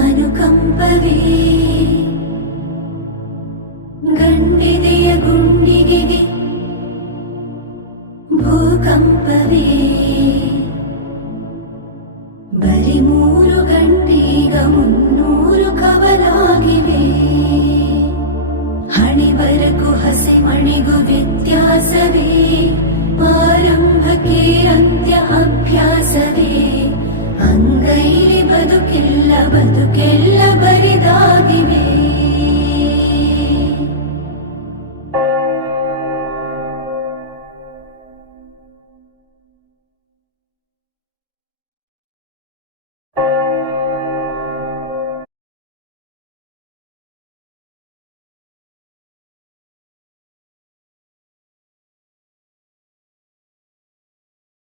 ಅನುಕಂಪವೇ ಗಂಡಿದೆಯ ಗಣ್ವಿದೆಯ ಗುಂಡಿಗೆಗೆ ಭೂಕಂಪವೇ ಬರಿ ಮೂರು ಗಂಟೆಗ ಮುನ್ನೂರು ಕವಲಾಗಿವೆ ಹಣಿ ಬರಕು ಹಸಿ ಮಣಿಗುವೆ looking